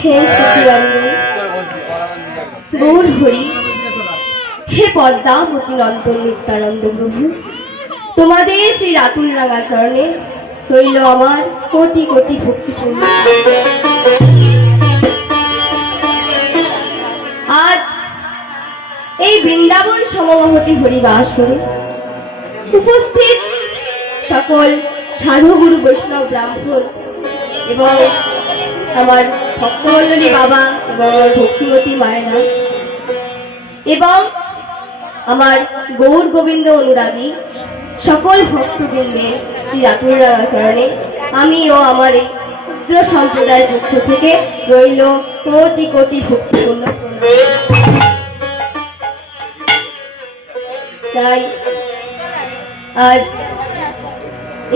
হে সচিরঞ্জন গৌর হরি, হে পদ্মাবতী নন্দন নিত্যানন্দ প্রভু, তোমাদের শ্রী রাতুল রাঙা চরণে রইল আমার কোটি কোটি ভক্তিপূর্ণ। আজ এই বৃন্দাবন সমমহতি হরিবাসরে উপস্থিত সকল সাধুগুরু বৈষ্ণব ব্রাহ্মণ এবং আমার ভক্তমণ্ডলী বাবা এবং আমার ভক্তিমতী মায়েরা এবং আমার গৌর গোবিন্দ অনুরাগী সকল ভক্তবৃন্দের শ্রী রাতুল রাঙা চরণে আমি ও আমার এই ক্ষুদ্র সম্প্রদায়ের পক্ষ থেকে রইল কোটি কোটি ভক্তিপূর্ণ। তাই আজ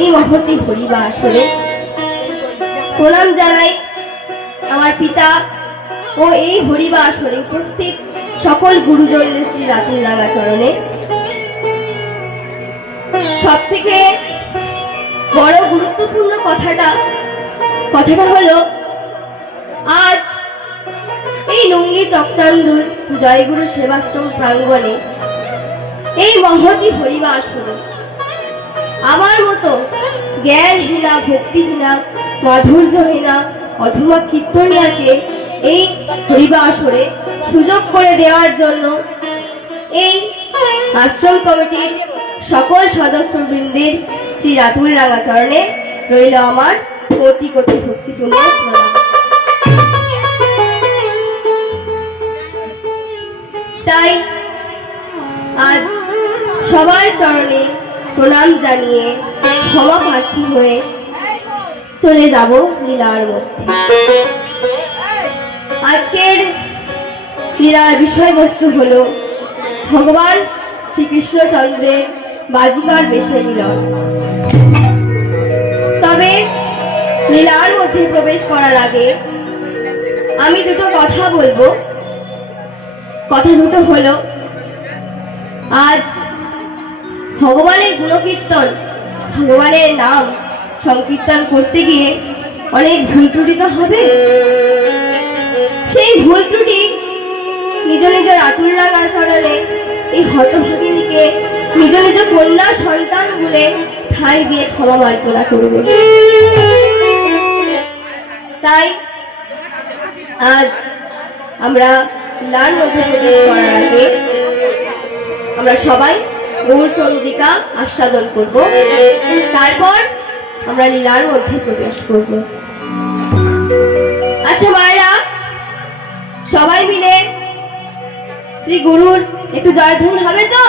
এই মহতী হরিবা আসরে প্রণাম জানাই আমার পিতা ও এই হরিবা আসরে উপস্থিত সকল গুরুজনদের শ্রী রাতুল রাঙা চরণে। সব থেকে বড় গুরুত্বপূর্ণ কথাটা হলো আজ এই নঙ্গি চকচান্দুর জয়গুরু সেবাশ্রম প্রাঙ্গণে এই মহতী হরিবা আসরে আমার মতো জ্ঞানহীনা, ভক্তিহীনা, মাধুর্যহীনা অথবা কীর্তনিয়াকে এই হরিবা আসরে সুযোগ করে দেওয়ার জন্য এই আশ্রম কমিটির সকল সদস্যবৃন্দের শ্রী রাতুল রাঙা চরণে রইল আমার কোটি কোটি ভক্তিপূর্ণ প্রণাম। তাই আজ সবার চরণে প্রণাম জানিয়ে ক্ষমা প্রার্থী হয়ে চলে যাব লীলার মধ্যে। আজকের লীলার বিষয়বস্তু হলো ভগবান শ্রীকৃষ্ণচন্দ্রের বাজিকার বেশে মিলন। তবে লীলার মধ্যে প্রবেশ করার আগে আমি দুটো কথা বলবো। কথা দুটো হলো, আজ ভগবানের গুণকীর্তন, ভগবানের নাম সংকীর্তন করতে গিয়ে অনেক ভুল ত্রুটি তো হবে। সেই ভুল ত্রুটি নিজ নিজ রাতুল রাঙা চরণে এই হতভাগিনীকে নিজ নিজ কন্যা সন্তান বলে ঠাঁই দিয়ে ক্ষমা মার্জনা করবে। তাই আজ আমরা লীলার মধ্যে প্রবেশ করার আগে আমরা সবাই গৌরচন্দ্রিকা আস্বাদন করব, তারপর আমরা লীলার মধ্যে প্রবেশ করব। আচ্ছা মায়েরা, সবাই মিলে শ্রী গুরুর একটু জয়ধ্বনি হবে তো?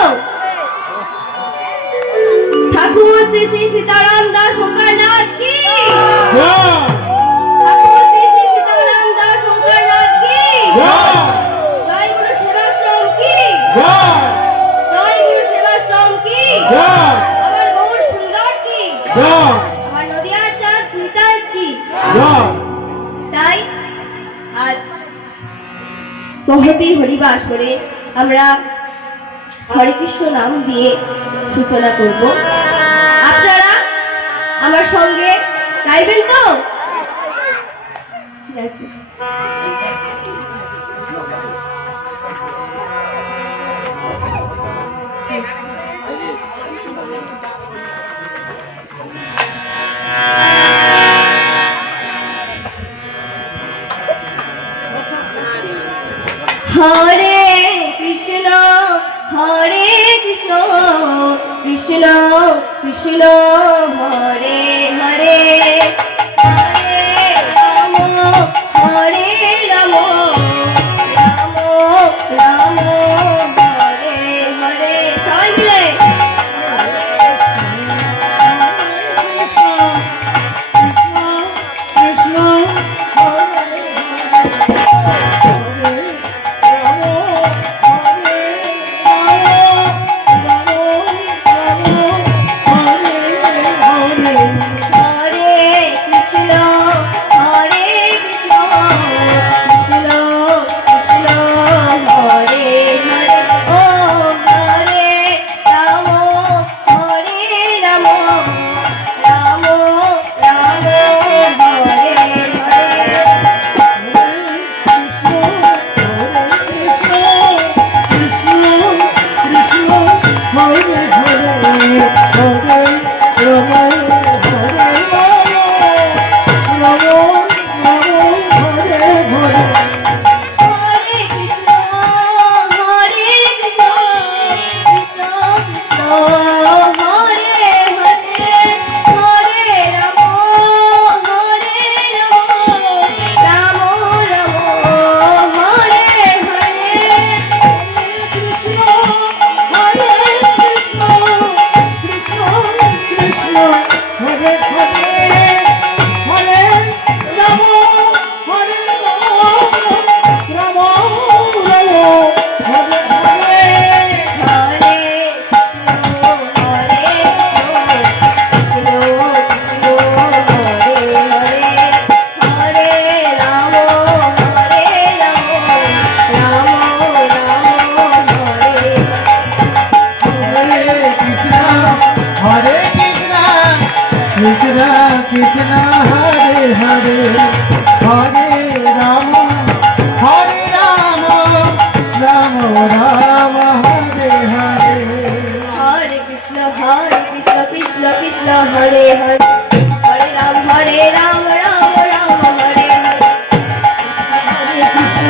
ঠাকুর শ্রী শ্রী সীতারাম দাস শঙ্করনাথ কি জয়! ঠাকুর শ্রী শ্রী সীতারাম দাস শঙ্করনাথ কি জয়! জয় গুরু সেবাশ্রম কি জয়! জয় গুরু সেবাশ্রম কি জয়! আমার গৌর সুন্দর কি জয়! আমার নদিয়ার চাঁদ নিতাই কি জয়! তাই আজ মহতী হরিবা আসরে আমরা হরে কৃষ্ণ নাম দিয়ে সূচনা করব। আপনারা আমার সঙ্গে গাইবেন তো? ঠিক আছে। হরে কৃষ্ণ কৃষ্ণ কৃষ্ণ হরে হরে, হরে রাম হরে রাম, রাম রাম হরে হরে। সবাই মিলে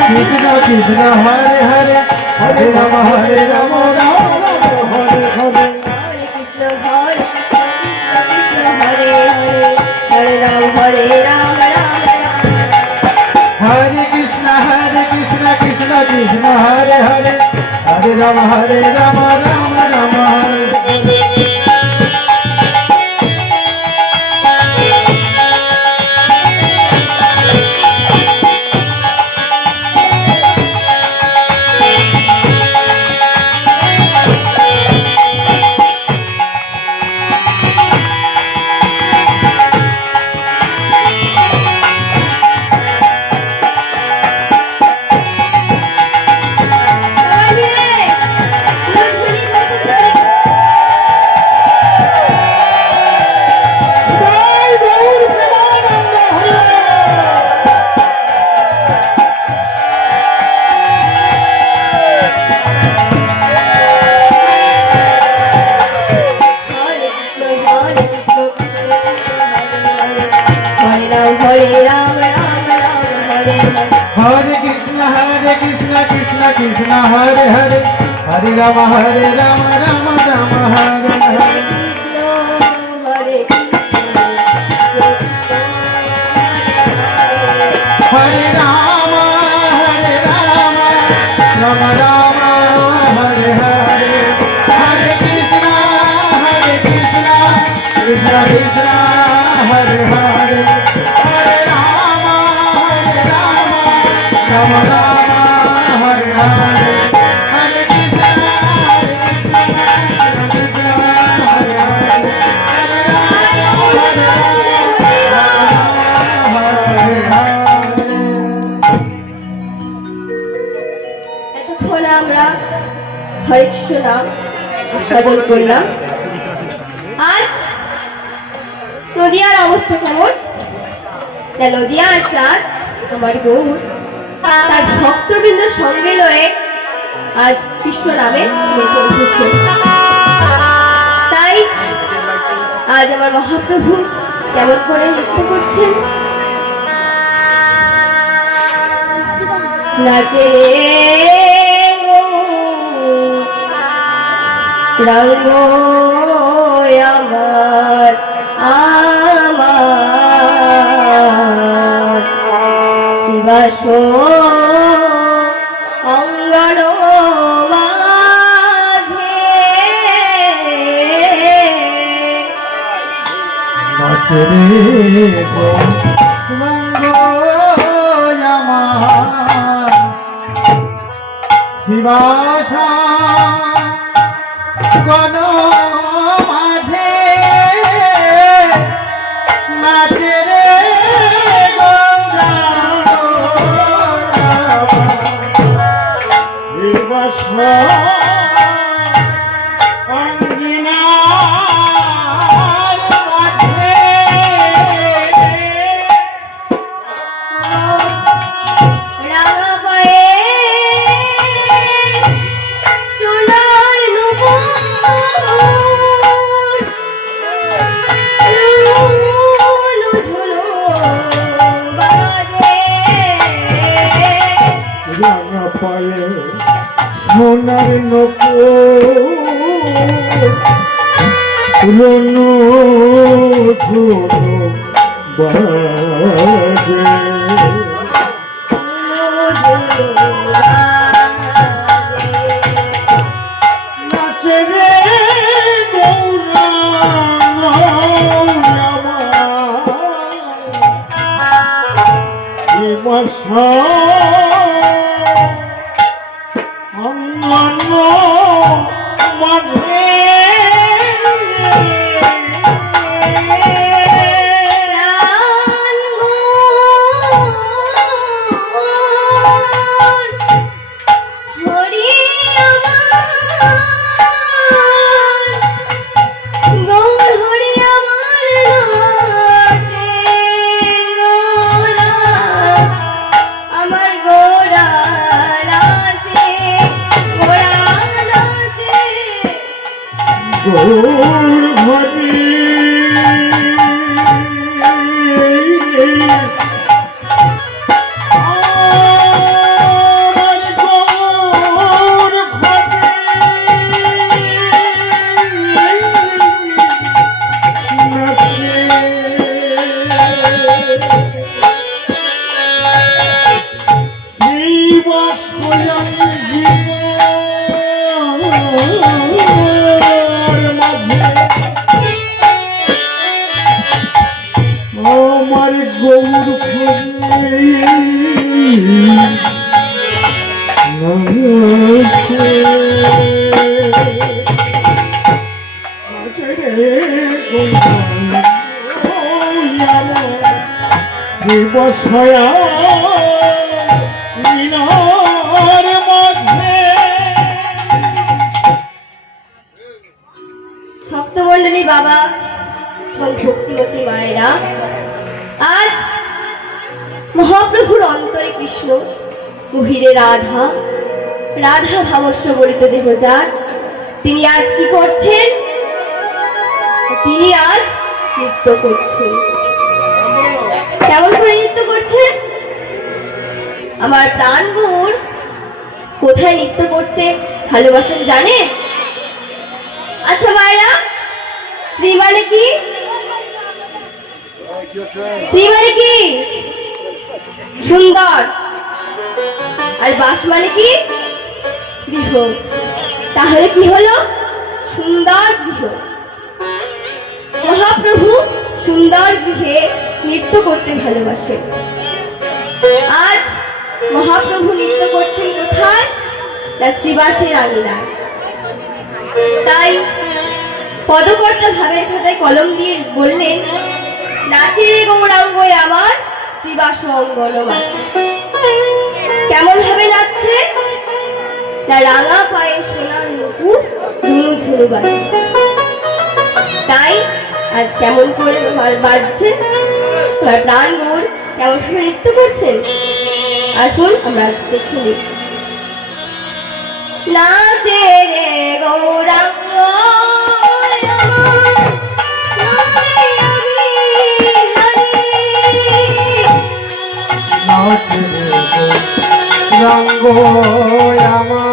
কৃষ্ণ কৃষ্ণ হরে হরে হরে রাম হরে রাম রাম রাম হরে হরে হরে কৃষ্ণ কৃষ্ণ হরে হরে হরে রাম রাম রাম হরে কৃষ্ণ কৃষ্ণ কৃষ্ণ হরে হরে হরে রাম রাম রাম হরে সবাই মিলে ফুলঝুরি করতে থাকি। জয় গৌর প্রেমানন্দ হরে হরে কৃষ্ণ কৃষ্ণ হরে রাম রাম হরে হরে হরে কৃষ্ণ কৃষ্ণ কৃষ্ণ হরে হরে হরে রাম রাম রাম হরে হরে কৃষ্ণ হরে হরে রাম রাম রাম হরে হরে হরে কৃষ্ণ কৃষ্ণ কৃষ্ণ হরে হরে হরে রাম রাম রাম হরে হরে হরে কৃষ্ণ কৃষ্ণ হরে হরে হরে রাম হরে হরে এতক্ষণ আমরা হরে কৃষ্ণ নাম সাধন করলাম। আজ নদিয়ার অবস্থা কেমন? নদিয়ার চাঁদ আমার গৌর তার ভক্তবৃন্দ সঙ্গে লয়ে আজ কৃষ্ণ নামে মেতে উঠেছে। তাই আজ আমার মহাপ্রভু কেমন করে নৃত্য করছেন। নাচে রঙ্গ আমার আমার শিবাস অঙ্গন মাঝে নাচে রে রঙ্গ আমার শিবাসা গণ মাঝে নাচে রে গঙ্গা শিবাসা অঙ্গিনার মাঝে রাঙা পায়ে সোনার নুপুর ঝুনু ঝুনু বাজে রাঙা পায়ে সোনার নপুর পুরনো ঝুনো বাজে নাচে রে গৌরাঙ্গ শিবসা অঙ্গন মাঝে আমার গোরা নাচে গোরা নাচে ছয়া মিনার মাঝে। ভক্তমণ্ডলী বাবা এবং ভক্তিমতী মায়েরা, আজ মহাপ্রভুর অন্তরে কৃষ্ণ, গভীরে রাধা, রাধা ভাবস্য বলিত দেহ যার, তিনি আজ কি করছেন? তিনি আজ নৃত্য করছেন। কেমন করে নৃত্য করছেন? আমার প্রাণগুর কোথায় নৃত্য করতে ভালোবাসেন জানেন? আচ্ছা মায়েরা, স্ত্রী মানে কি? স্ত্রী মানে কি? সুন্দর। আর বাস মানে কি? গৃহ। তাহলে কি হলো? সুন্দর গৃহ। মহাপ্রভু সুন্দর গৃহে নৃত্য করতে ভালোবাসে। আজ মহাপ্রভু নৃত্য করছেন কোথায়? না শ্রীবাসের আঙিনায়। তাই পদকর্তা ভাবের খাতায় কলম দিয়ে বললেন, নাচে রে গৌরাঙ্গ আমার শ্রীবাস অঙ্গনমা। কেমন ভাবে নাচছে? না রাঙা পায়ে সোনার নুপুর ঝুনু ঝুনু বাজে। তাই আজ কেমন করে বাজছে? প্রাণ গৌর কেমন ভাবে নৃত্য করছেন? আসুন আমরা আজ দেখে নিই। নাচে রে গৌরাঙ্গ রঙ্গ আমার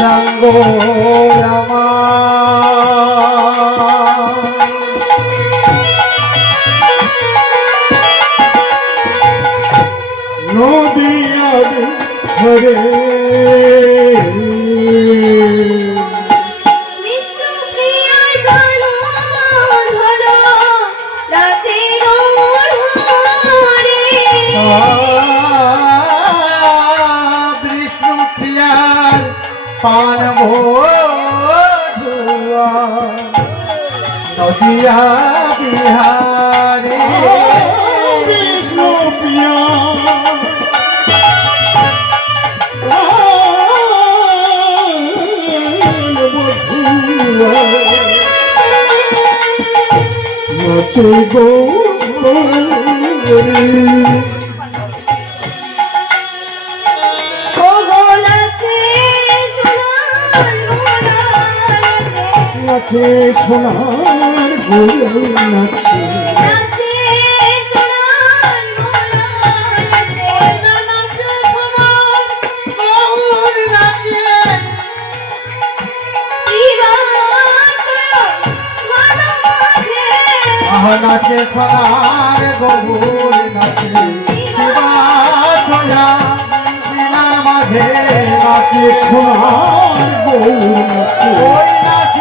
রঙ্গ রামা নদিয়া হরে পান ভোধুয়া নদিয়া বিহারে বিষ্ণু প্রিয়া নাচে গৌরী নাচে সোনার গৌর নাচে নাচে সোনার গৌর নাচে শিবা মাঝে নাচে সোনার গৌর নাচে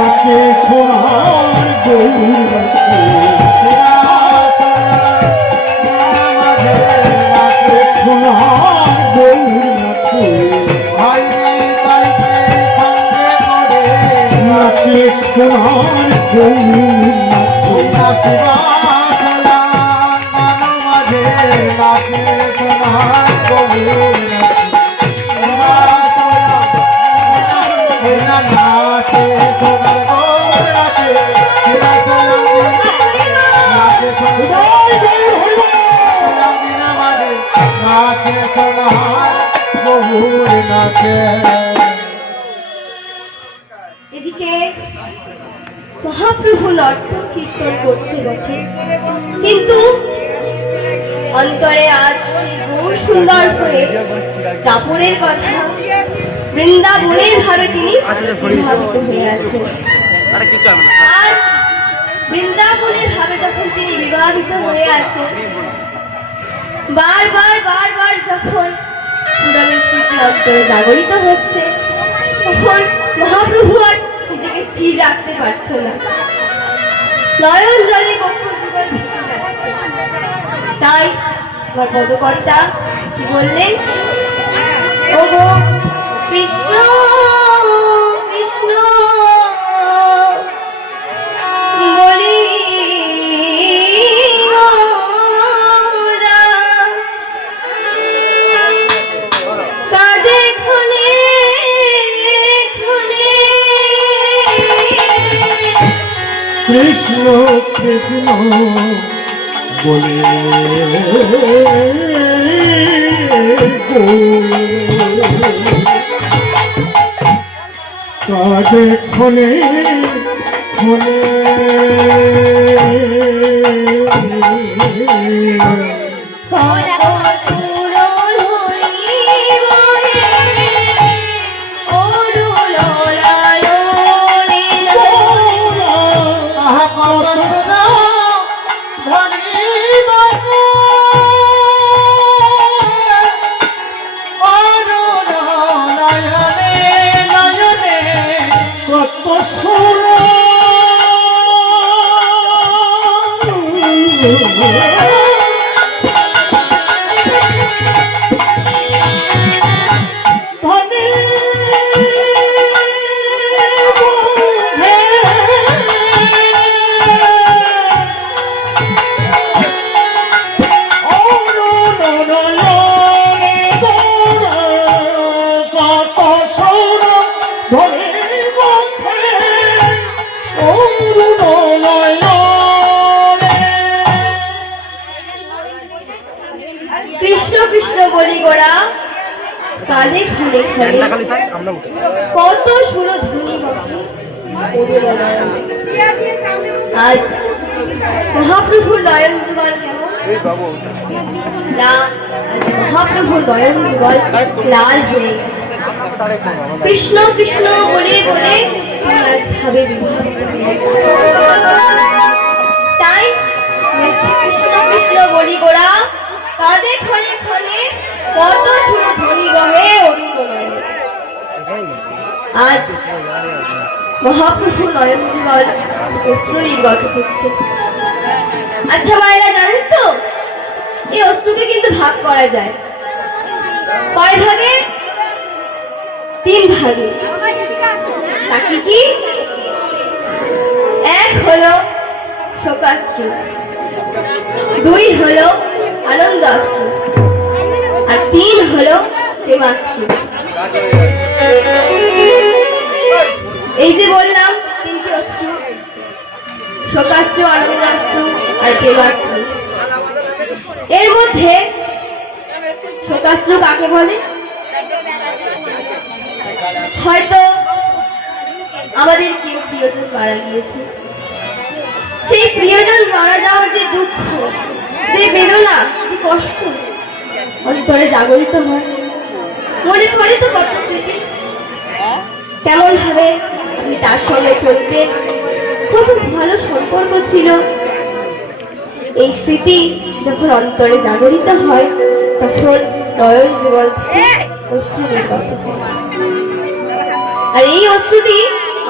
নাচে সোনার গৌর নাচে সোনার গৌর নাচে সোনার গৌর নাচে মাঝে নাচে সোনার গৌর নাচে সোনার গৌর নাচে নাচে লাগে সোনার বহুর নাচে। এদিকে মহাপ্রভু নর্তন কীর্তন করছে বটে, কিন্তু অন্তরে আজ গৌর সুন্দর হয়ে দাপনের কথা বৃন্দাবনের ভাবে তিনি বিভাবিত হয়ে আছেন। আর বৃন্দাবনের ভাবে যখন তিনি বিভাবিত হয়ে আছেন, বারবার বারবার যখন পুরাণের স্মৃতি অন্তরে জাগরিত হচ্ছে, তখন মহাপ্রভু আর নিজেকে স্থির রাখতে পারছে না, নয়ন জলে বক্ষ জীবন ভেসে যাচ্ছে। তাই আমার পদকর্তা কি বললেন, ওগো কৃষ্ণ কৃষ্ণ বলি কৃষ্ণ কৃষ্ণ বলে কাঁদে ক্ষণে ক্ষণে কৃষ্ণ কৃষ্ণ বলি গোড়া কালে খালে খালে কত সুরধ্বনি বটে। আজ মহাপ্রভুর নয়ন যুগল কেমন না, মহাপ্রভুর নয়ন যুগল লাল হয়ে গেছে। কৃষ্ণ কৃষ্ণ বলে বলে আজ ভাবে বিভাবিত হয়েছে। তাই কৃষ্ণ কৃষ্ণ বলি গোড়া কাঁধে ক্ষণে ক্ষণে কত সুরধ্বনি বহে অরুণ নয়নে। আজ মহাপ্রভু নয়ন যুগল অশ্রু নির্গত করছে। আচ্ছা মায়েরা জানেন তো, এই অশ্রুকে কিন্তু ভাগ করা যায় কয় ভাগে? 3 ভাগে। তাকে কি? এক হলো শোকাশ্রু, 2 হলো আনন্দ অশ্রু, আর 3 হলো প্রেমাশ্রু। এই যে বললাম 3টি অশ্রু, শোকাশ্রু, আনন্দাশ্রু আর প্রেমাশ্রু। এর মধ্যে শোকাশ্রু কাকে বলে? হয়তো আমাদের কেউ প্রিয়জন মারা গিয়েছে, সেই প্রিয়জন মারা যাওয়ার যে দুঃখ, যে বেদনা, যে কষ্ট অন্তরে জাগরিত হয়। মনে পড়ে তো কত স্মৃতি, কেমন ভাবে আমি তার সঙ্গে চলতে, কত ভালো সম্পর্ক ছিল। এই স্মৃতি যখন অন্তরে জাগরিত হয়, তখন নয়ন যুগল অশ্রু নির্গত হয়। আর এই অশ্রুটি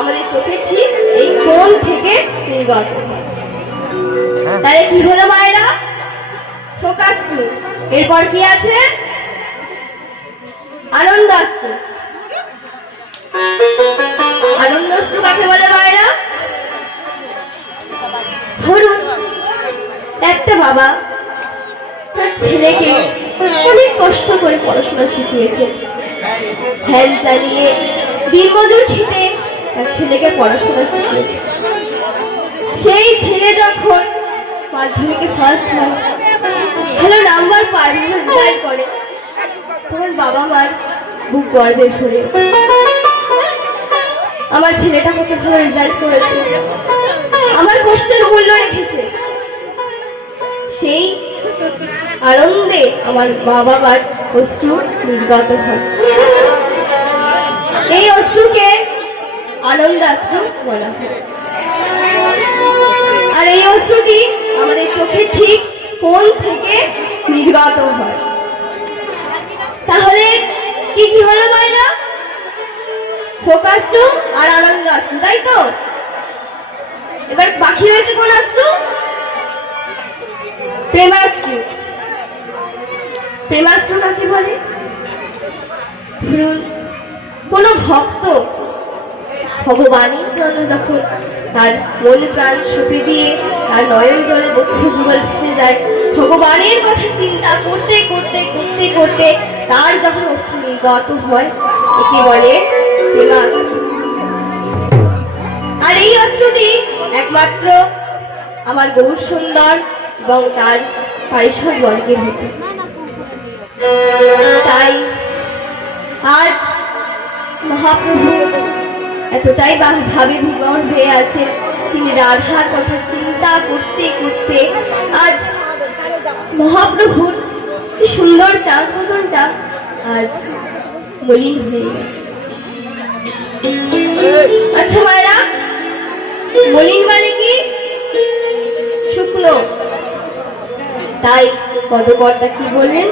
আমাদের চোখে ঠিক এই কোণ থেকে নির্গত হয়। তাহলে কি হলো মায়েরা? শোকাশ্রু। এরপর কি আছে? আনন্দাশ্রু। আনন্দাশ্রু কাকে বলে মায়েরা? ধরুন একটা বাবা তার ছেলেকে অনেক কষ্ট করে পড়াশোনা শিখিয়েছে, ফ্যান চালিয়ে দিনমজুর খেটে তার ছেলেকে পড়াশোনা শিখিয়েছে। সেই ছেলে যখন মাধ্যমিকে ফার্স্ট হয়, ভালো নাম্বার পায়, রেজাল্ট করে, তখন বাবা মার বুক গর্বে ভরে আমার ছেলেটা কত ভালো রেজাল্ট করেছে, আমার কষ্টের মূল্য রেখেছে। সেই আনন্দে আমার বাবা মার অশ্রু নির্গত হয়। এই অশ্রুকে আনন্দাশ্রু বলা হয়। আর এই অশ্রুটি আমাদের চোখের ঠিক কোণ থেকে নির্গত হয়। তাহলে কি কি হলো মায়েরা? শোকাশ্রু আর আনন্দাশ্রু, তাই তো? এবার বাকি রয়েছে কোন অশ্রু? প্রেমাশ্রু। প্রেমাশ্রু কাকে বলে? ধরুন কোন ভক্ত ভগবানের জন্য যখন তার মন প্রাণ সঁপে দিয়ে তার নয়ন জলে বক্ষে যুগল ভেসে যায়, ভগবানের কথা চিন্তা করতে করতে করতে করতে তার যখন অশ্রু নির্গত হয়, একে বলে প্রেমাশ্রু। আর এই অশ্রুটি একমাত্র আমার গৌর সুন্দর এবং তার পারিষদ বর্গের হতো। তাই আজ মহাপ্রভু এতটাই ভাবে বিভোর হয়ে আছে, তিনি রাধার কথা চিন্তা করতে করতে আজ মহাপ্রভুর কি সুন্দর চাঁদ মতনটা আজ মলিন হয়ে গেছে। আচ্ছা মায়েরা, মলিন মানে কি? শুকনো। তাই পদকর্তা কি বললেন?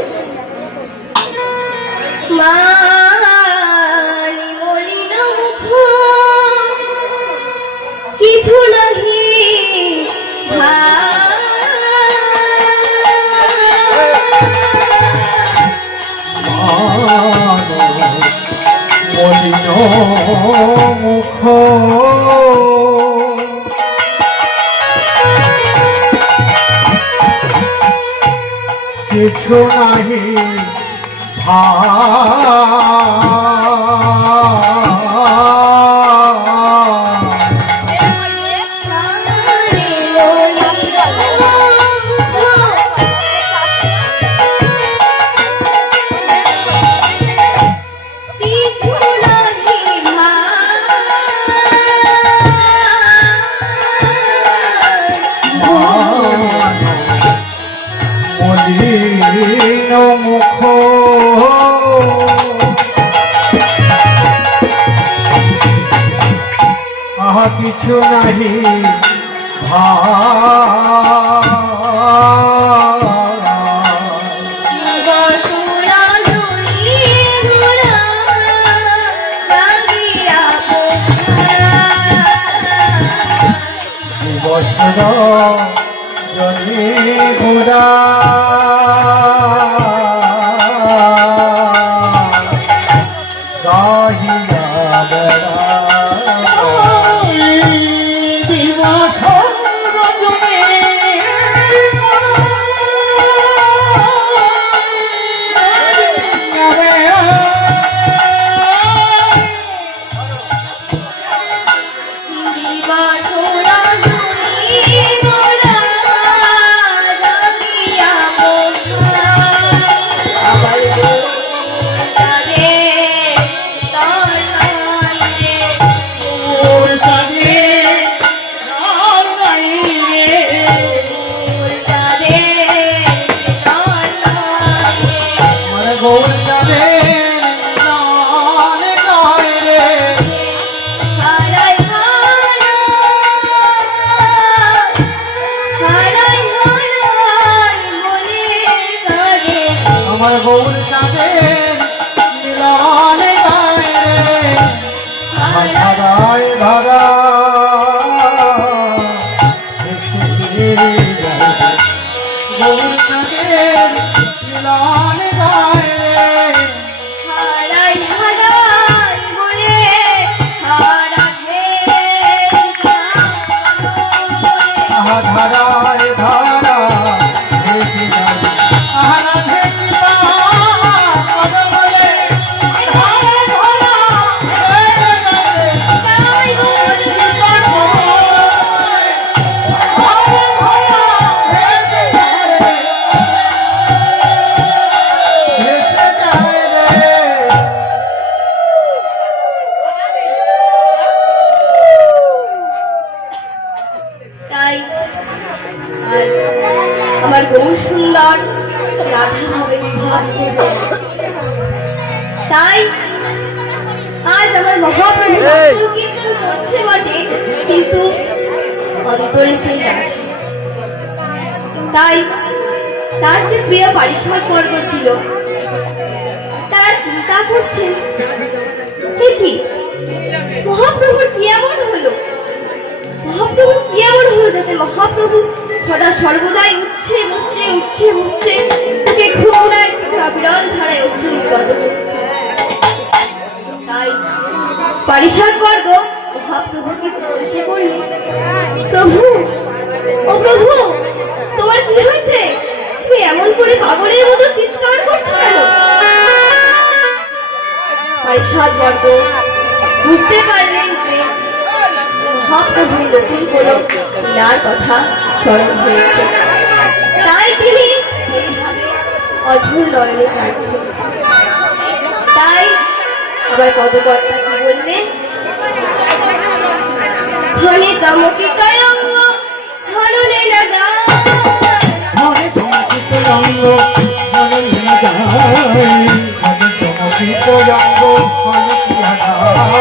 মানি মলিন মুখ কিছু নাহি মলিন মুখ কিছু নাহি মুখ আহা কিছু নাহি জনি ঘোড়া গৌর চাঁদের মিলনে গায় রে ভাগায় ভাগা গৌর চাঁদের মিলনে গায় রে হারাই হারাই বলে হারাধে ধারায় ধারা কীর্তন করছে বটে, কিন্তু অন্তরে সেই রাগ। তাই তার যে প্রিয় পারিষদ বর্গ ছিল, তারা চিন্তা করছেন, এ কি মহাপ্রভুর কি এমন হলো, মহাপ্রভুর কি এমন হলো যাতে মহাপ্রভু সদা সর্বদাই উঠছে বসছে উঠছে বসছে, চোখে ঘুম নাই, চোখে অবিরল ধারায় অশ্রু নির্গত হচ্ছে। তাই পারিষদ বর্গ মহাপ্রভুকে জিজ্ঞাসা করলেন, প্রভু, ও প্রভু, তোমার কি হয়েছে? তুমি এমন করে পাগলের মতো চিৎকার করছো কেন? পারিষদ বর্গ বুঝতে পারলেন যে মহাপ্রভুর নতুন কোনো লীলার কথা স্মরণ হয়েছে। তাই তিনি এইভাবে অঝোর নয়নে কাঁদছেন। তাই আবার পদকর্তা কি বললেন, ধনে চমকিত অঙ্গ ধরনে না যায়, ধনে চমকিত অঙ্গ ধরনে না যায়, ধনে চমকিত অঙ্গ ধরনে না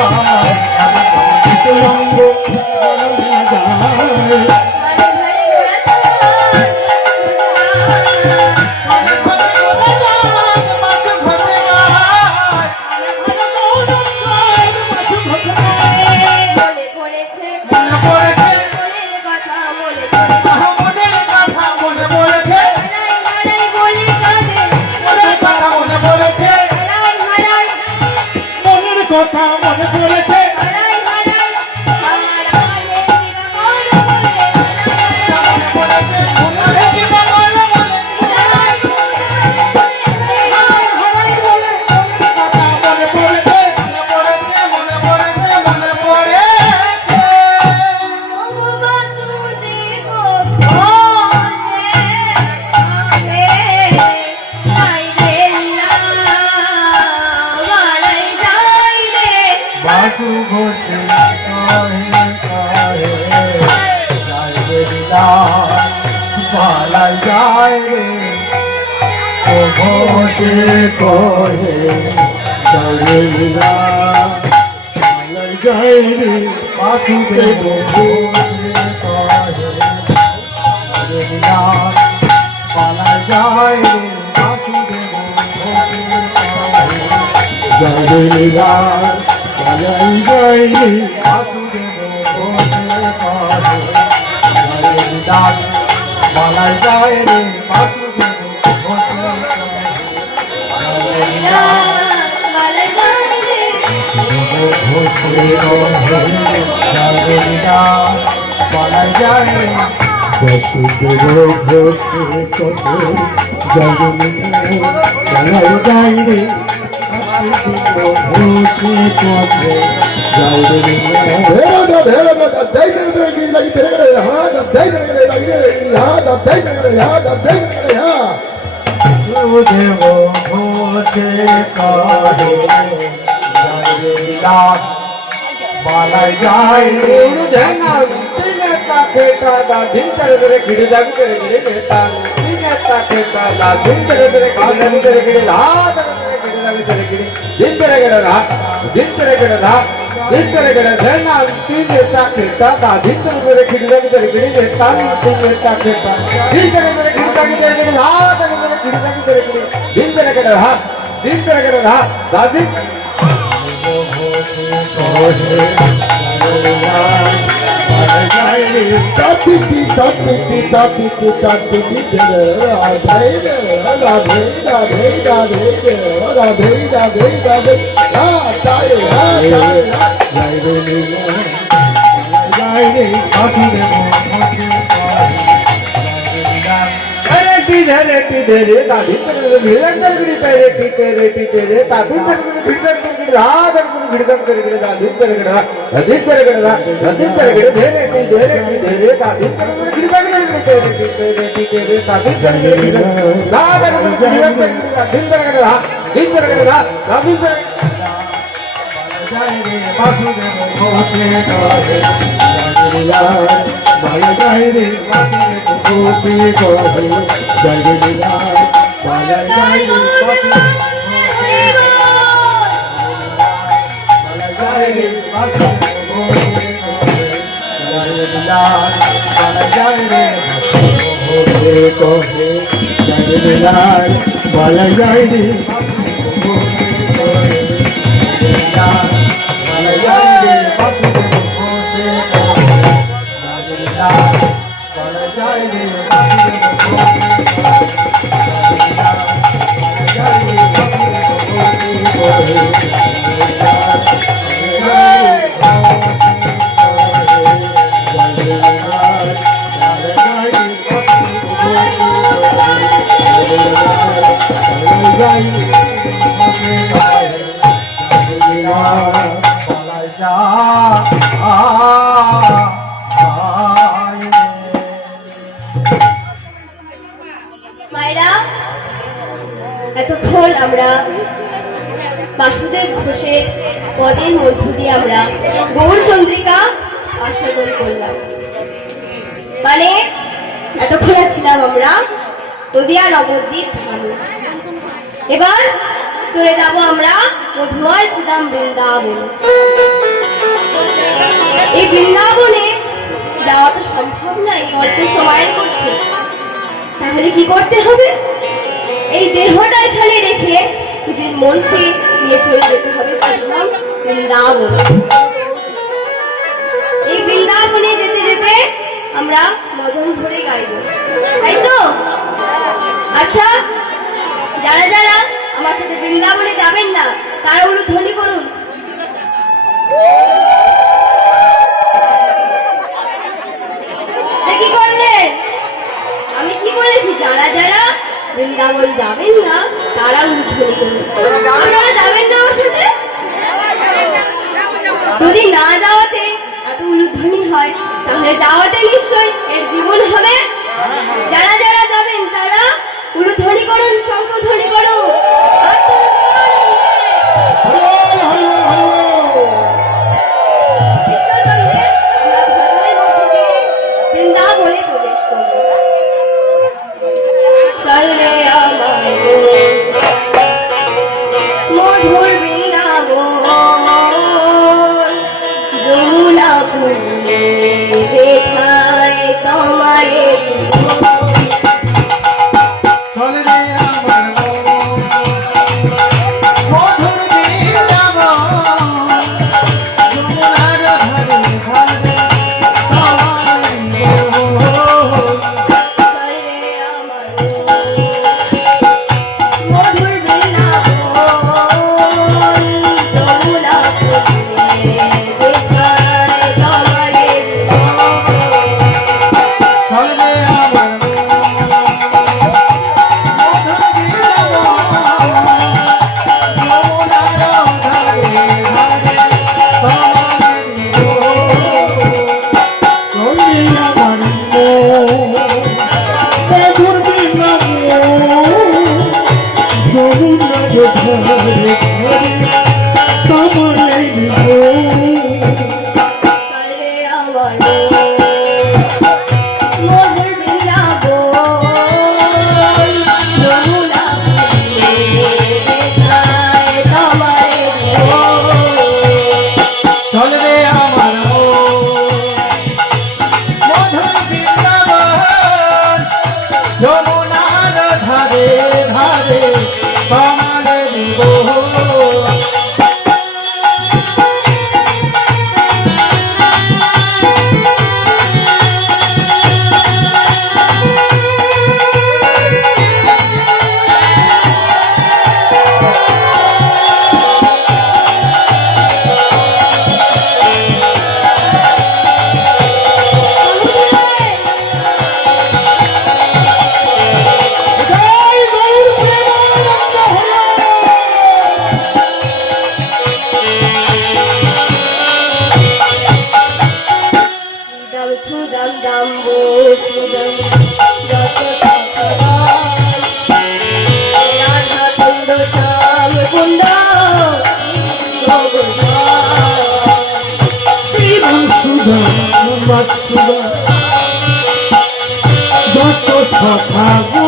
যায়, চমকিত অঙ্গ ধরনে না যায়। কথা মনে পড়েছে, বাসু ঘটে পালাই যায় রে, ও ঘটে করে পালাই যায় রে, বাসু দেব পালাই যায় রে, বাসু দেব জয় লীলা জয় জয় বাসুদেব মালাই যায় রে, বাসুদেব মালাই যায় রে, বসুদেব ঘোষে কঠে জয় যায় রে, মালাই যায় বলা যায় রে মায়েরা, এতক্ষণ আমরা বাসুদেব ঘোষের পদের মধ্য দিয়ে আমরা গৌরচন্দ্রিকা আস্বাদন করলাম। মানে এতক্ষণ ছিলাম আমরা নদিয়া নবদ্বীপ ধামে। এবার চলে যাব আমরা মধুময় শ্রীধাম বৃন্দাবনে। এই বৃন্দাবনে যাওয়া তো সম্ভব নয় অল্প সময়ের মধ্যে। তাহলে কি করতে হবে? এই দেহটা এখানে রেখে নিজের মনকে নিয়ে চলে যেতে হবে বৃন্দাবনে। এই বৃন্দাবনে যেতে যেতে আমরা মদন ধরে গাইব, তাই তো? আচ্ছা, যারা যারা আমার সাথে বৃন্দাবনে যাবেন না তারা উলুধ্বনি করুন। কি করলেন? আমি কি বলেছি? যারা যারা বৃন্দাবন যাবেন না তারা উলুধ্বনি করুন। আপনারা যাবেন না আমার সাথে? যদি না যাওয়াতে এত উলুধ্বনি হয় তাহলে যাওয়াতে নিশ্চয় এর জীবন হবে। যারা যারা যাবেন তারা উলুধ্বনি করুন, শঙ্খধ্বনি করুন। বৃন্দাবনে প্রবেশ করব। চলে আমার মধুর বৃন্দাবন, যমুনা পুরে দেখায় তোমারে। যত সখা গো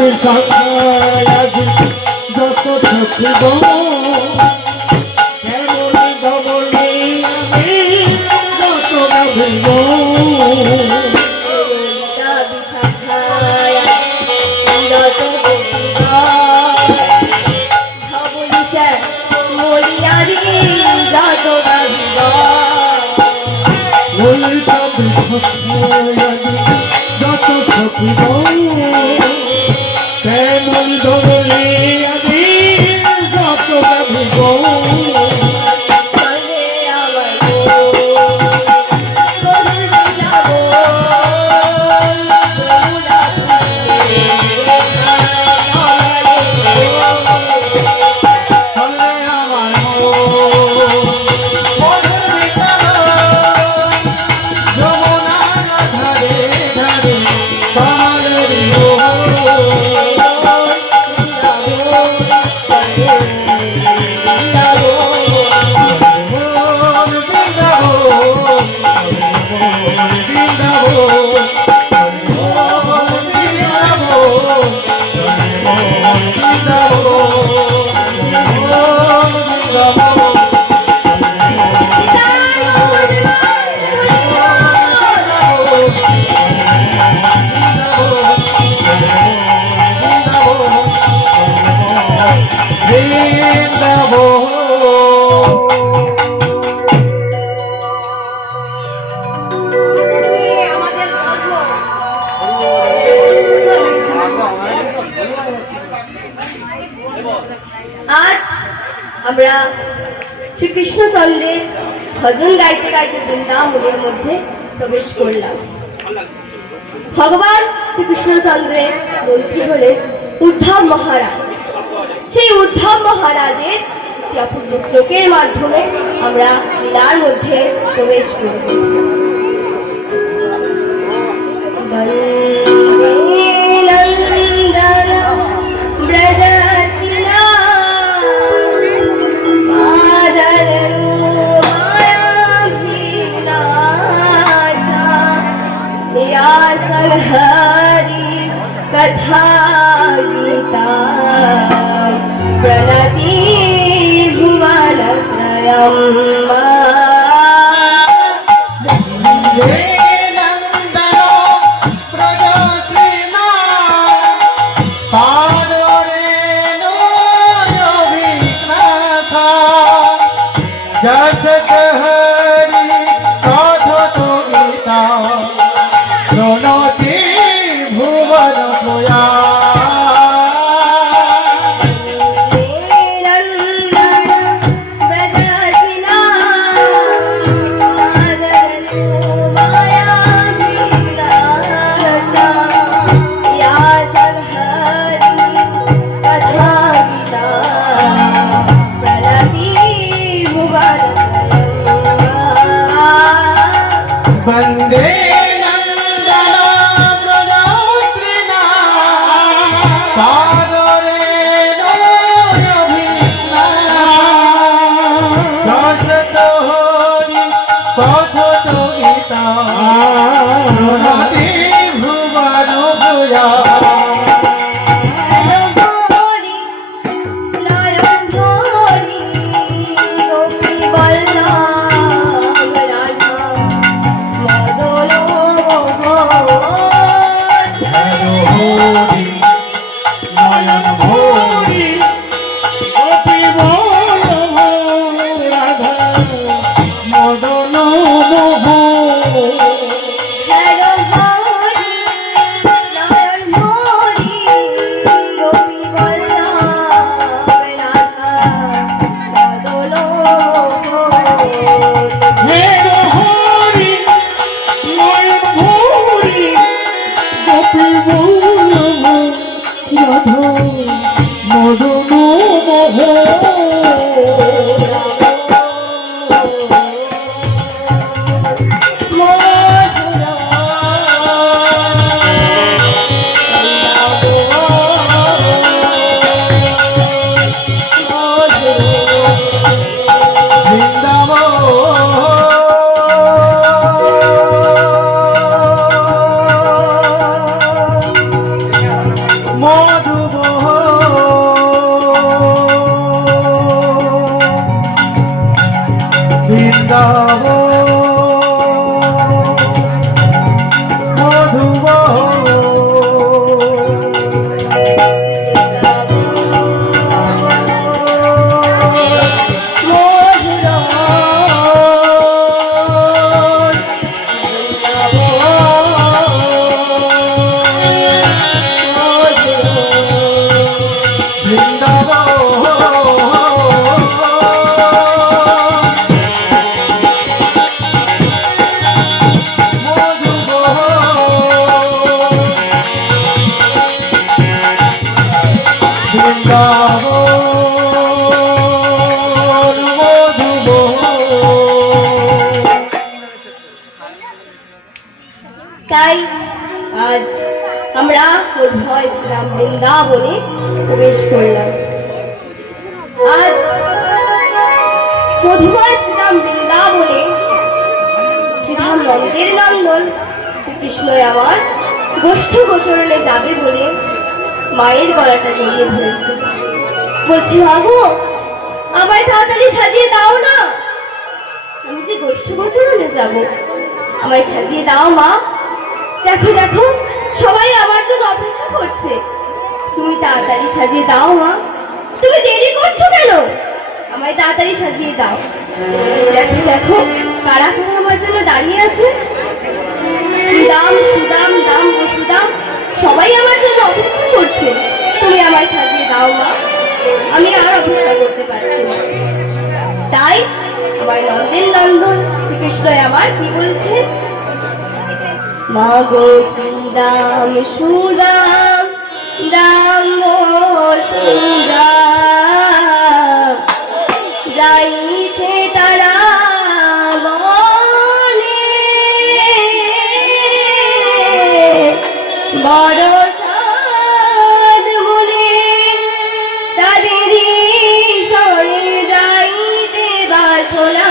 বিশাখায় আজি যত থাকিব কেমন ধবলে আমি যত ভাবিব ললিতা বিশাখায় যত ধবলিসে মলিয়ারি যত ভাবিব ললিতা বিশাখায় আজি যত থাকিব কেমন ধবলে আমি যত ভাবিব চলে আমার গরুড়ে যাব গরুড়া চলে আমার যমুনার ধারে ধারে পাহাড়ের আজ আমরা শ্রীকৃষ্ণচন্দ্রের ভজন গাইতে গাইতে বৃন্দাবনের মধ্যে প্রবেশ করলাম। ভগবান শ্রীকৃষ্ণচন্দ্রের মন্ত্রী হলেন উদ্ধব মহারাজ। সেই উদ্ধব মহারাজের একটি অপূর্ব শ্লোকের মাধ্যমে আমরা লীলার মধ্যে প্রবেশ করব। हरि कथा गीता प्रणति भुवन त्रयम् नंदनो বৃন্দাবন মধুবন তাই আজ আমরা কোথায় ছিলাম বৃন্দাবনে প্রবেশ করলাম। আজ কোথায় ছিলাম বৃন্দাবনে ছিলাম নন্দের নন্দন শ্রীকৃষ্ণই আমার গোষ্ঠ গোচরণে যাবে বলে মায়ের গলাটা জড়িয়ে ধরেছে। বলছি বাবু আমায় তাড়াতাড়ি সাজিয়ে দাও না, আমি যে গোষ্ঠ গোচরণে যাব, আমায় সাজিয়ে দাও মা। দেখো দেখো সবাই আমার জন্য অপেক্ষা করছে, তুমি তাড়াতাড়ি সাজিয়ে দাও মা। তুমি দেরি করছো কেন? আমায় তাড়াতাড়ি সাজিয়ে দাও। দেখো দেখো কারা কারা আমার জন্য দাঁড়িয়ে আছে। সুদাম সুদাম দাম ও সুদাম সবাই আমার জন্য অপেক্ষা করছে, তুমি আমায় সাজিয়ে দাও মা। আমি আর অপেক্ষা করতে পারছি না। তাই আমার নন্দের নন্দন শ্রীকৃষ্ণ আমার কি বলছে, মাগো সুদাম সুদাম দাম ও সুদাম যাইছে তারা বনে, বড় সাধ মনে তাদেরই সরে যাইতে বাসনা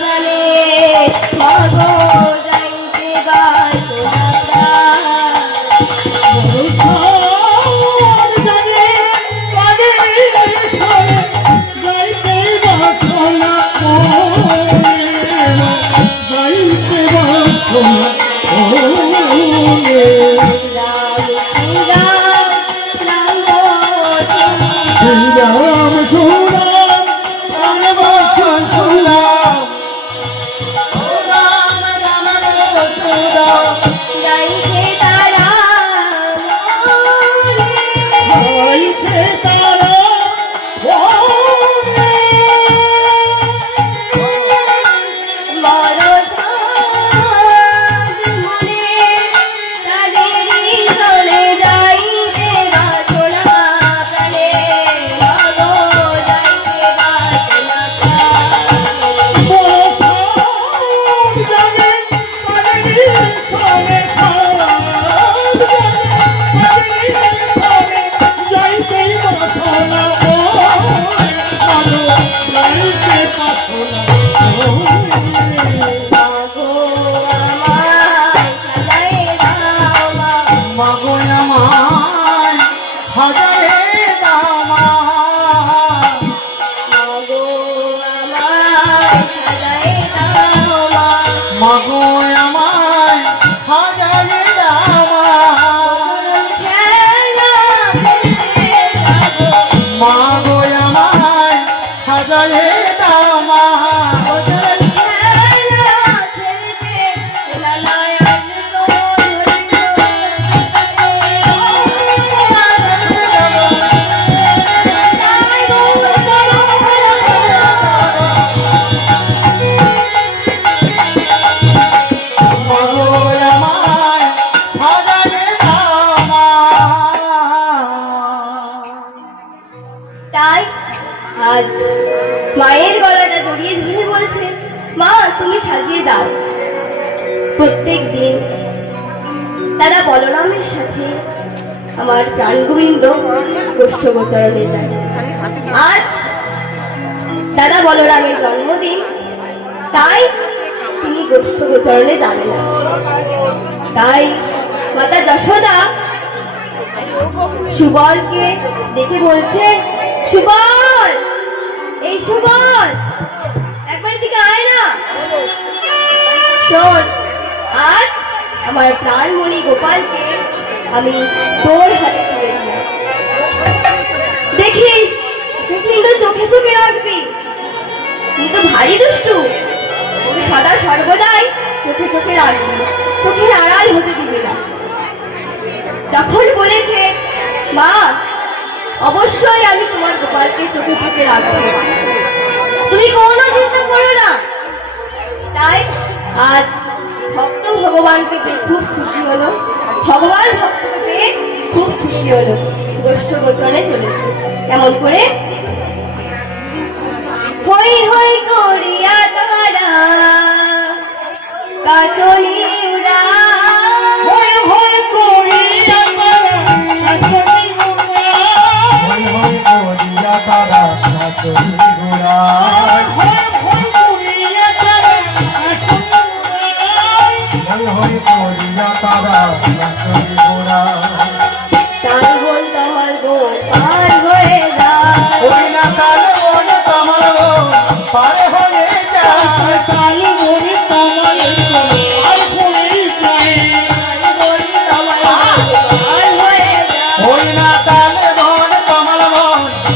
প্রাণে, মাগো যাইতে বাসনা তাই আজ মায়ের গলাটা জড়িয়ে ধরে বলছে, মা তুমি সাজিয়ে দাও। প্রত্যেক দিন দাদা বলরামের সাথে আমার প্রাণ গোবিন্দ গোষ্ঠ গোচরণে যায়। আজ দাদা বলরামের জন্মদিন, তাই তিনি গোষ্ঠ গোচরণে যাবে না। তাই মাতা যশোদা সুবলকে দেখে বলছে, সুবল, এই সুবল একবার দিকে আয় শোন, আজ আমার প্রাণমণি গোপালকে আমি তোর হাতে তুলে দিলাম। দেখিস, তুই কিন্তু চোখে চোখে রাখবি। তুই তো ভারী দুষ্টু, ওকে সদা সর্বদাই চোখে চোখে রাখবি, চোখের আড়াল হতে দিবি না। যখন বলেছে মা অবশ্যই আমি তোমার গোপালকে চোখে চোখে রাখবো, তুমি কোনো চিন্তা করো না। তাই আজ ভক্ত ভগবানকে পেয়ে খুব খুশি হলো, ভগবান ভক্তকে পেয়ে খুব খুশি হলো। গোষ্ঠ গোচরে চলেছে কেমন করে, হই হই করিয়া তারা কাচনি উড়া, হই হই করিয়া তারা নাচনি ঘোড়ায়, হই হই করিয়া তারা নাচনি ঘোড়ায়। তার বল তহল গোল পার হয়ে যায়, ওই না তাল বন কমল পার হয়ে যায়, তাল বন কমল পার হয়ে যায়, ওই না তাল বন কমল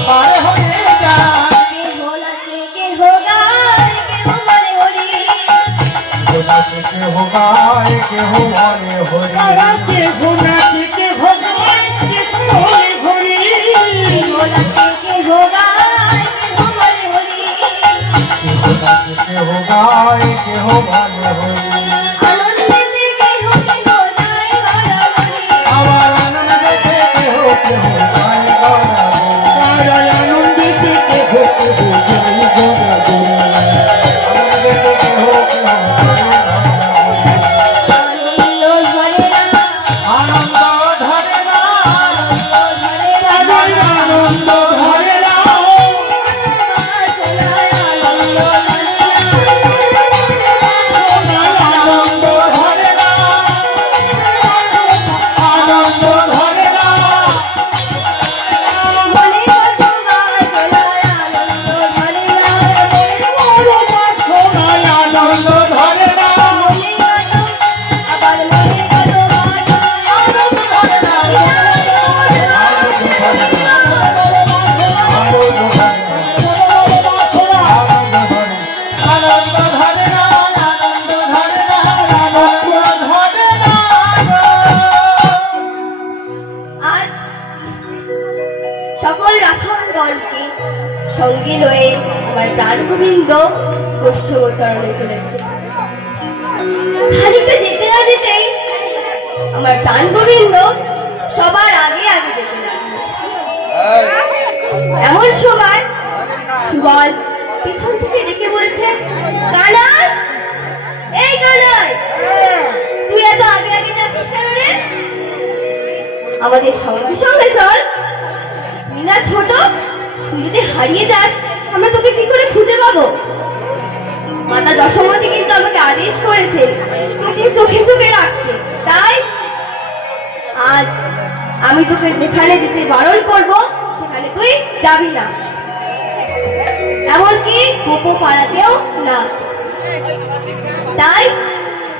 পার হয়ে যায়। কেহ নাচে কেহ গায় কেহ বলে হরি, নাচে কেহ গায় কেহ বলে হরি, কেহ নাচে কেহ গায় কেহ বলে হরি, কেহ নাচে কেহ গায় কেহ বলে হরি। কেহ নাচে কেহ গায় কেহ বলে হরি। আনন্দেতে কেহ কেহ যায় গড়াগড়ি, আবার আনন্দেতে কেহ কেহ গায় গড়াগড়ি, আনন্দেতে কেহ কেহ গায় গড়াগড়ি, আনন্দেতে কেহ কেহ গায় গড়াগড়ি। আনন্দ ধরে না, আনন্দ ধরে না, আনন্দ ধরে না, আনন্দ ধরে না, সোনায় আনন্দ ধরে না, আনন্দ ধরে না, আনন্দ ধরে না, মনে কত গায় সোনায় আনন্দ ধরে না, সোনায় আনন্দ ধরে না, মনে কত আবার মনে কত গায় আনন্দ ধরে না, আনন্দ ধরে না, আনন্দ ধরে না, আনন্দ ধরে না। আজ সকল রাখালগণকে সঙ্গে লয়ে আমার প্রাণ গোবিন্দ গোষ্ঠ গোচরণে চলেছে। খানিকটা যেতে না যেতেই আমার প্রাণ গোবিন্দ সবার আগে আগে যেতে লাগলো। এমন সময় সুবল পিছন থেকে ডেকে বলছে, কানাই, এই কানাই, তুই এত আগে আগে যাচ্ছিস কেন রে? আমাদের সঙ্গে সঙ্গে চল। তুই না ছোট, তুই যদি হারিয়ে যাস আমরা তোকে কি করে খুঁজে পাবো? মাতা দশমতী কিন্তু আমাকে আদেশ করেছে তোকে চোখে চোখে রাখতে। তাই আজ আমি তোকে যেখানে যেতে বারণ করব সেখানে তুই যাবি না, এমনকি কোপো পাড়াতেও না। তাই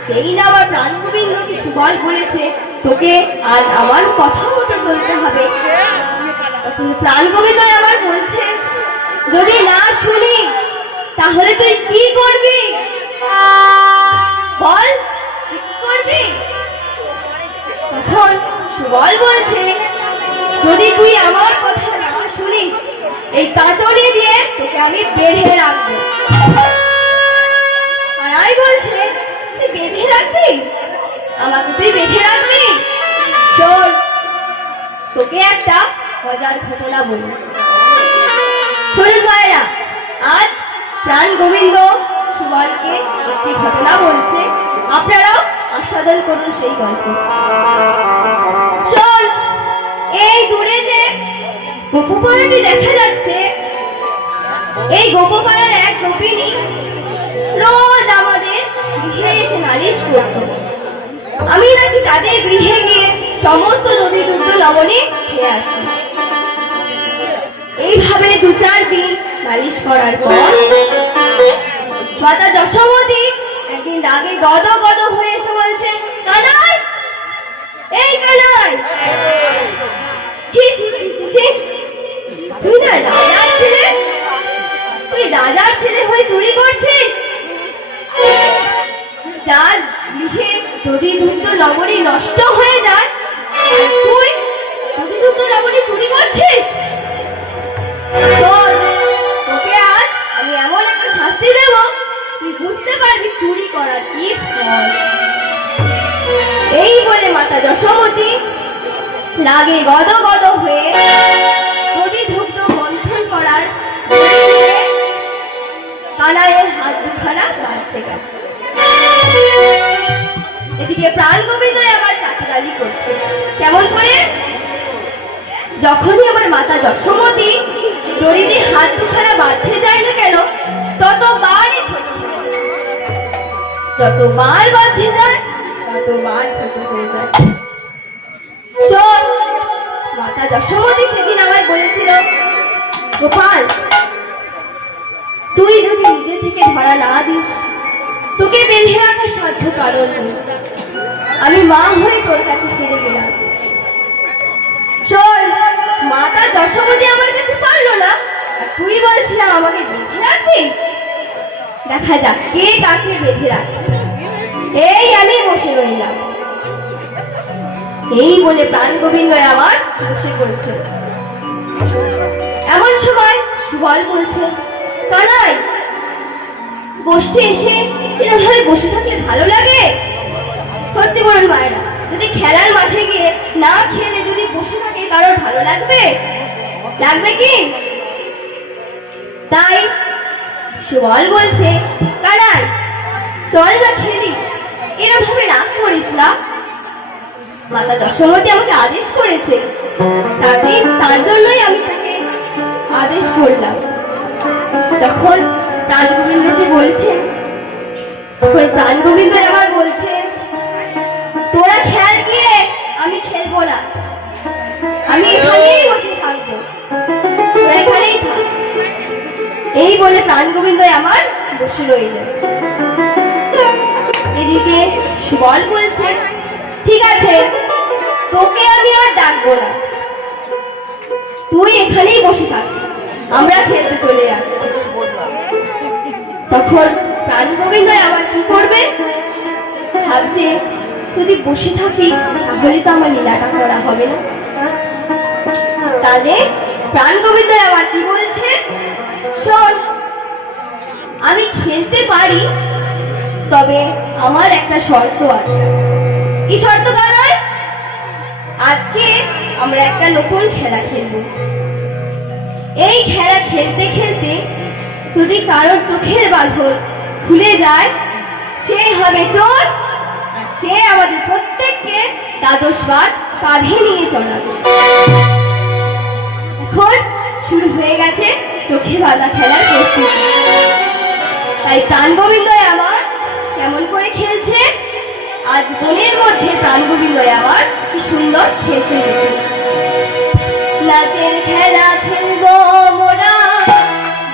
যেই না আমার প্রাণ গোবিন্দকে সুবল বলেছে তোকে আজ আমার কথা মতো চলতে হবে, তখন প্রাণ গোবিন্দ আমার বলছে যদি না শুনি তাহলে তুই কি করবি? বল, তুই কি করবি? তখন সুবল বলছে যদি তুই আমার কথা না শুনিস এই কাচড়ি দিয়ে তোকে আমি বেঁধে রাখবো। আর বলছে তুই বেঁধে রাখবি, আমাকে তুই বেঁধে রাখবি? শোন, তোকে একটা মজার ঘটনা বলি। শুনুন ভাইরা, আজ প্রাণ গোবিন্দ সুবলকে একটি ঘটনা বলছে, আপনারাও আস্বাদন করুন সেই গল্প। শোন, এই দূরে যে গোপপাড়াটি দেখা যাচ্ছে, এই গোপপাড়ার এক গোপিনী রোজ আমাদের গৃহে এসে নালিশ করত। আমি নাকি তাদের গৃহে গিয়ে সমস্ত নদী দুর্য লবণে খেয়ে আসি। এইভাবে 2-4 দিন নালিশ করার পর মাতা যশোমতী একদিন রাগে গদ গদ হয়ে এসে বলছে, কানাই, এই কানাই, ছি ছি ছি ছি ছি, তুই না রাজার ছেলে, তুই রাজার ছেলে হয়ে চুরি করছিস? যার লিখে যদি দুষ্ট লবণী নষ্ট হয়ে যায়, তুই যদি দুষ্ট লবণী চুরি করছিস? শোন, তোকে আজ আমি এমন একটা শাস্তি দেব, তুই বুঝতে পারবি চুরি করার কি ফল। এই বলে মাতা যশোমতী রাগে গদ গদ হয়ে যদি দুগ্ধ মন্থন করার কানাইয়ের হাত দুখানা বাঁধতে গেছে। এদিকে প্রাণ গোবিন্দ আবার চাকরালি করছে। কেমন করে? যখনই আমার মাতা যশোমতী দড়িতে হাত দুখানা বাঁধতে যায় না কেন, ততবারই ছোট হয়ে যায়। যতবার বাঁধতে যায় ততবার ছোট হয়ে যায়। শোন, মাতা যশোমতী সেদিন আমায় বলেছিল, গোপাল, তুই যদি নিজে থেকে ধরা না দিস, তোকে বেঁধে রাখার সাধ্য কারণ নেই। আমি মা হয়ে তোর কাছে ফিরে গেলাম। শোন, মাতা যশোমতী আমার কাছে পারলো না, আর তুই বলছিলাম আমাকে বেঁধে রাখবি? দেখা যাক কে কাকে বেঁধে রাখে। এই আমি বসে রইলাম। এই বলে প্রাণ গোবিন্দ আমার বসে পড়েছে। এমন সময় সুবল বলছে, কানাই, গোষ্ঠী এসে এরকম বসে থাকলে ভালো লাগে? সত্যি বলুন মায়েরা, যদি খেলার মাঠে গিয়ে না খেলে যদি বসে থাকে কারোর ভালো লাগবে? লাগবে কি? তাই সুবল বলছে, কানাই, চল না খেলি, এরকম ভাবে রাগ করিস না। মাতা যশোমতী আমাকে আদেশ করেছে, তার জন্যই আমি তাকে আদেশ করলাম। যখন প্রাণ গোবিন্দজি বলছে, তখন প্রাণ গোবিন্দ আবার বলছে, তোরা খেল গিয়ে, আমি খেলবো না, আমি এখানেই বসে থাকবো, তোরা এখানেই থাক। এই বলে প্রাণ গোবিন্দ আমার বসে রইল। এদিকে সুবল বলছে, ঠিক আছে, তোকে আমি আর ডাকবো না, তুই এখানেই বসে থাক, আমরা খেলতে চলে যাচ্ছি। তখন প্রাণ গোবিন্দ আবার কি করবে ভাবছে, যদি বসে থাকি তাহলে তো আমার লীলাটা করা হবে না। তাহলে প্রাণ গোবিন্দ আবার কি বলছে, শোন, আমি খেলতে পারি, তবে আমার একটা শর্ত আছে। কি শর্ত কানাই? আজকে আমরা একটা নতুন খেলা খেলবো। এই খেলা খেলতে খেলতে যদি কারোর চোখের বাঁধন খুলে যায়, সে হবে চোর, আর সে আমাদের প্রত্যেককে দ্বাদশ বার কাঁধে নিয়ে চলাবে। এখন শুরু হয়ে গেছে চোখে বাঁধা খেলার প্রস্তুতি। তাই প্রাণ গোবিন্দ আমার কেমন করে খেলছে, আজ বনের মধ্যে প্রাণ গোবিন্দ আমার কি সুন্দর খেলছে। নাচের খেলা খেলবো মোরা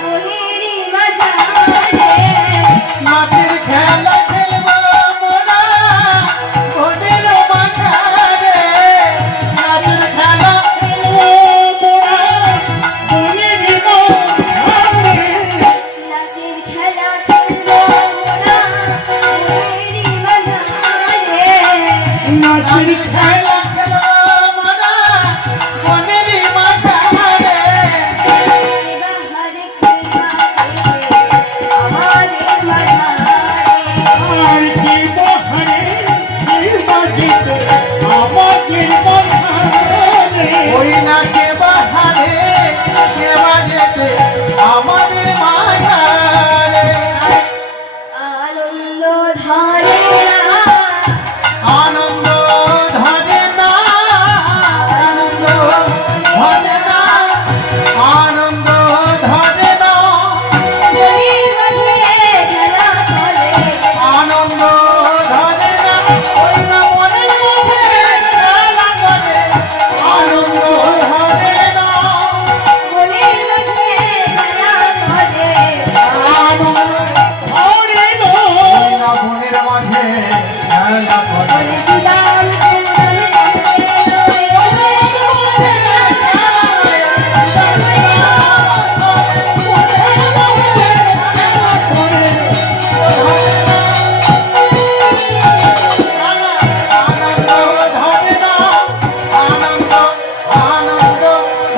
বনেরই মাঝারে, নাচের খেলা খেলবো মোরা বনের মাঝারে, নাচের খেলা খেলবো মোরা বনের মাঝারে, নাচের খেলা খেলবো মোরা বনেরই মাঝারে, নাচের খেলা খেলবো মোরা বনের মাঝারে।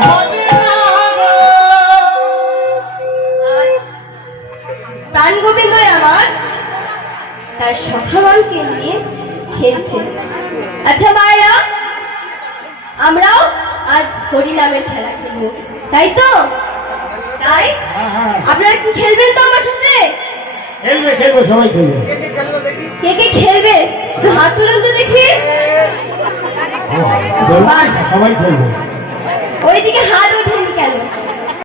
হবে না গো। প্রাণ গোবিন্দ আমার তার সখাগণকে নিয়ে খেলছে। আচ্ছা মায়েরা, আমরাও আজ হরিনামের খেলা খেলবো, তাই তো? তাই হ্যাঁ, আপনারা কি খেলবেন তো আমার সাথে? খেলবে খেলবে, সবাই খেলবে। কে কে খেলবে তো হাত তুলুন তো দেখি। সবাই খেলবে। ওইদিকে হাত